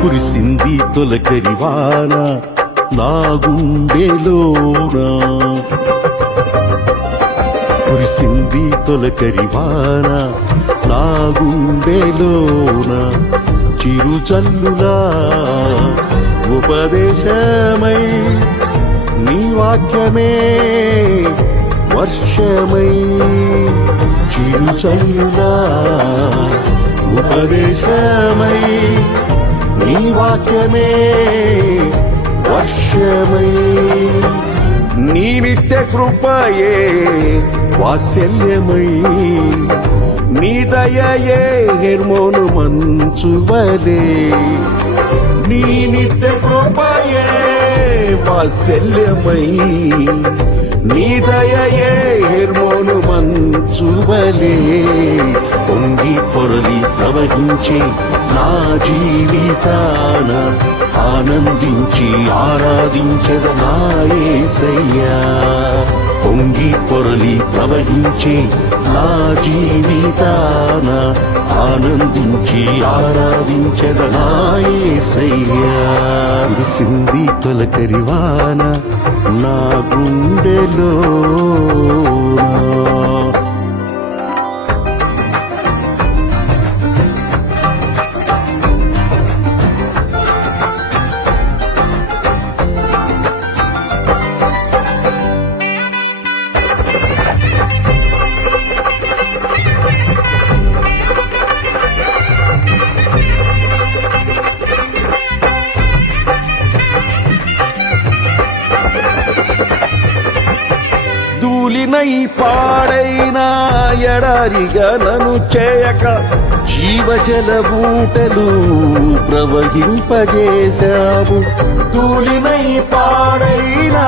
కురిసింది తొలకరివాన నా గుండెలోన, కురిసింది తొలకరివాన నా గుండెలోన, చిరుచల్లులా ఉపదేశమై నీ వాక్యమే వర్షమై, చిరుచల్లులా ఉపదేశమై నీ వాక్యమే వర్షమై, నీ నిత్య కృపయే వాత్సల్యమై, నీ దయయే హెర్మోను మంచువలే, నీ నిత్య కృపయే వాత్సల్యమై, నీ దయయే హెర్మోను మంచువలే, పొంగి పొరలి ప్రవహించే నా జీవితాన ఆనందించి ఆరాధించద నా యేసయ్యా, పొంగి పొరలి ప్రవహించే నా జీవితాన ఆనందించి ఆరాధించద నా యేసయ్యా. కురిసింది తొలకరివాన నా గుండెలో. ధూళినై పాడైన ఎడారిగా నన్ను చేయక జీవజల బూటలు ప్రవహింపజేశావు, ధూళినై పాడైన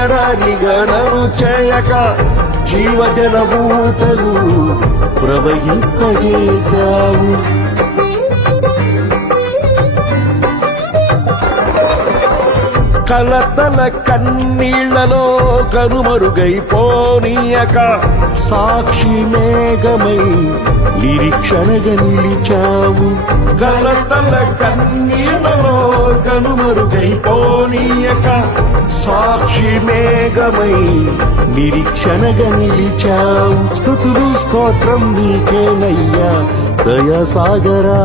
ఎడారిగా నన్ను చేయక జీవజల బూటలు ప్రవహింపజేశావు, కలతల కన్నీళ్లలో కనుమరుగైపోనీయక సాక్షి మేఘమై నిరీక్షణగా నిలిచావు, కలతల కన్నీళ్లలో కనుమరుగైపోనీయక సాక్షి మేఘమై నిరీక్షణగా నిలిచావు, స్తుతులు స్తోత్రం నీకేనయ్యా దయాసాగరా,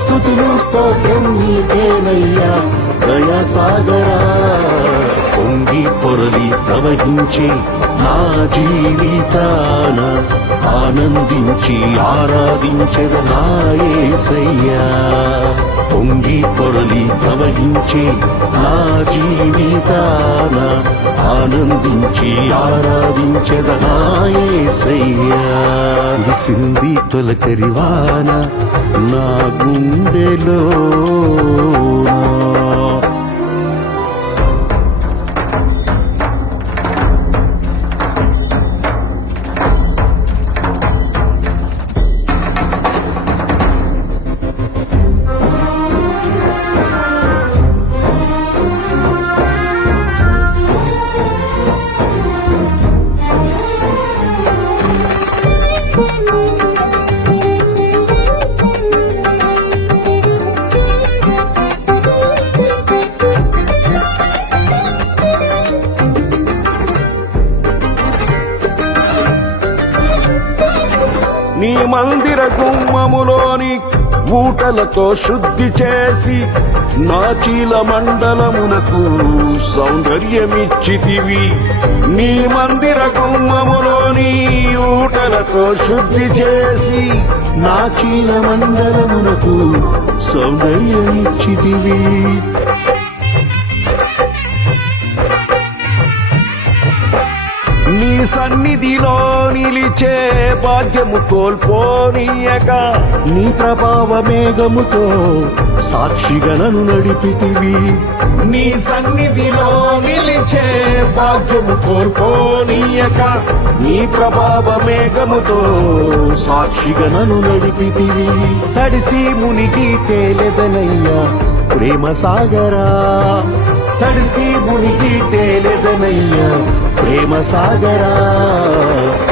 స్తుతులు స్తోత్రం నీకేనయ్యా దయాసాగరా, పొంగి పొరలి ప్రవహించే నా జీవితాన ఆనందించి ఆరాధించద నా యేసయ్యా, పొంగి పొరలి ప్రవహించే నా జీవితాన ఆనందించి ఆరాధించద నా యేసయ్యా. కురిసింది తొలకరివాన నా గుండెలో. నీ మందిర గుమ్మములోని ఊటలతో శుద్ధి చేసి నా చీల మండలమునకు సౌందర్యమిచ్చితివి, నీ మందిర గుమ్మములోని ఊటలతో శుద్ధి చేసి నా చీల మండలమునకు సౌందర్యమిచ్చితివి, నీ సన్నిధిలో నిలిచే భాగ్యము కోల్పోనీయక నీ ప్రభావ మేఘముతో సాక్షిగా నన్ను నడిపితివి, నీ సన్నిధిలో నిలిచే భాగ్యము కోల్పోనీయక నీ ప్రభావ మేఘముతో సాక్షిగా నన్ను నడిపితివి, తడిసి మునిగి తేలెదనయ్యా ప్రేమ సాగరా, తడిసి మునిగి తేలెదనయ్యా ప్రేమ సాగరా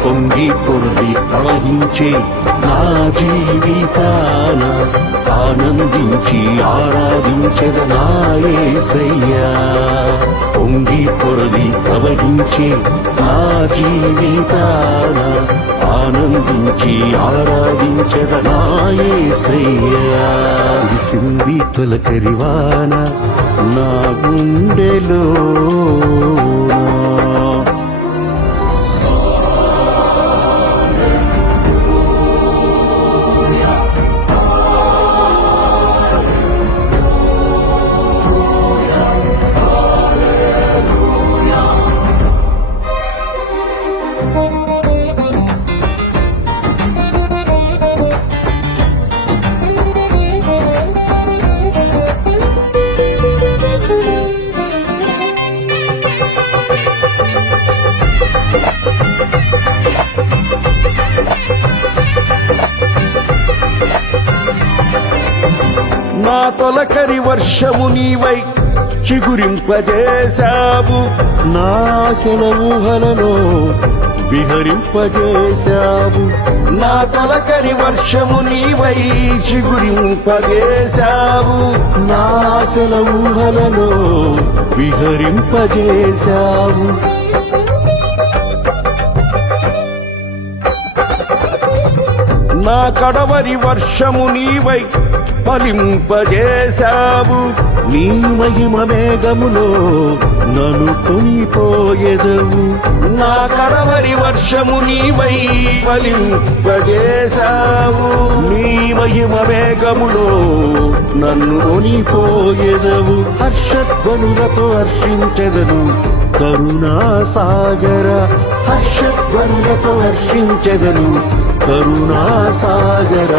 పొంగి పొర్లి ప్రవహించే నా జీవితాన ఆనందించి ఆరాధించెద నా యేసయ్యా పొంగి పొర్లి ప్రవహించే నా జీవితాన ఆనందించి ఆరాధించెద నా యేసయ్యా కురిసింది తొలకరివాన నా గుండెలో నా తొలకరి వర్షము నీవై చిగురింపజేశావు నా ఆశల ఊహలలో విహరింపజేశావు నా తొలకరి వర్షము నీవై చిగురింపజేశావు నా ఆశల ఊహలలో విహరింపజేశావు నా కడవరి వర్షము నీవై ఫలింపజేశావు నీ మహిమ మేఘములో నన్ను కొనిపోయెదవు నా కడవరి వర్షము నీవై ఫలింపజేశావు నీ మహిమ మేఘములో నన్ను కొనిపోయెదవు హర్షధ్వనులతో హర్షించెదను కరుణా సాగర హర్షధ్వనులతో హర్షించెదను కరుణా సాగర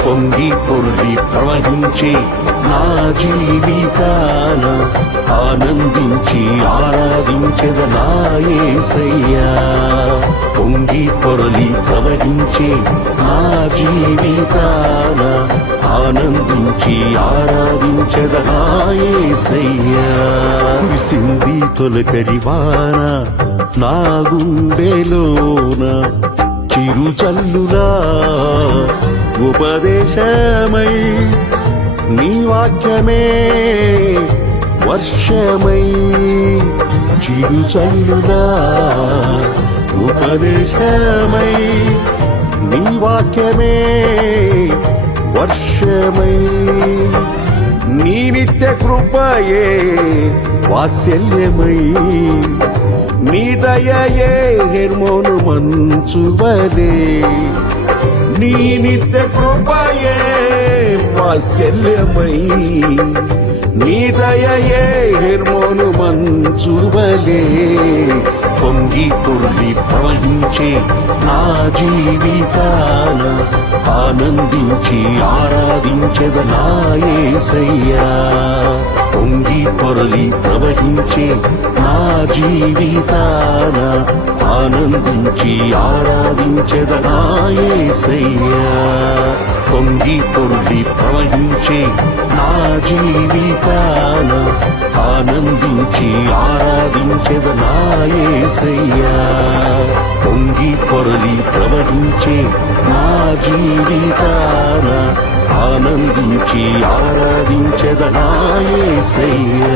పొంగి పొర్లి ప్రవహించే నా జీవితాన ఆనందించి ఆరాధించెద నా యేసయ్యా పొంగి పొర్లి ప్రవహించే నా జీవితాన ఆనందించి ఆరాధించెద నా యేసయ్యా కురిసింది తొలకరివాన నా గుండెలోన చిరుచల్లులా ఉపదేశమై నీ వాక్యమే వర్షమై చిరుచల్లులా ఉపదేశమై నీ వాక్యమే వర్షమై నీ నిత్య కృపయే వాత్సల్యమై నీ దయయే హెర్మోను మంచువలే నీ నిత్య కృపయే వాత్సల్యమై నీ దయయే హెర్మోను మంచువలే పొంగి పొర్లి ప్రవహించే నా జీవితాన ఆనందించి ఆరాధించెద నా యేసయ్యా పొంగి పొర్లి ప్రవహించే నా జీవితాన ఆనందించి ఆరాధించెద నా యేసయ్యా పొంగి పొర్లి ప్రవహించే నా జీవితాన ఆనందించి ఆరాధించెద నా యేసయ్యా పొంగి పొర్లి ప్రవహించే నా జీవితాన ఆనందించి ఆరాధించెద నా యేసయ్యా